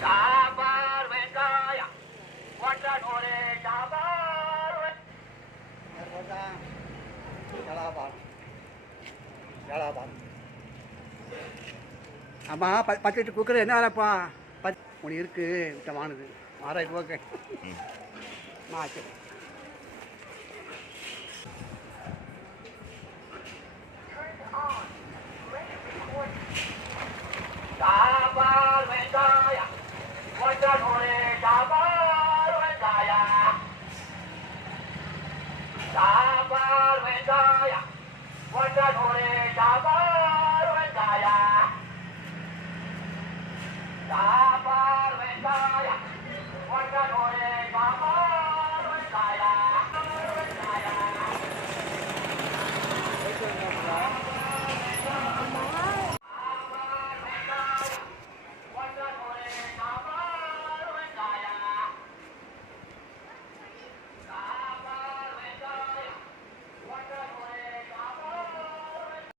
சாம்பார் வெங்காயம் போட்டான் ஆமாம் ப பத்து லிட்டர் குக்கர் என்ன வேலைப்பா? பத் ஒன்று இருக்குது விட்ட வாங்குது ஆறாயிரம் ரூபாய்க்கு சரி. મોટા ઢોળે ડાબર વેચાયા ડાબર વેચાયા મોટા ઢોળે ડાબર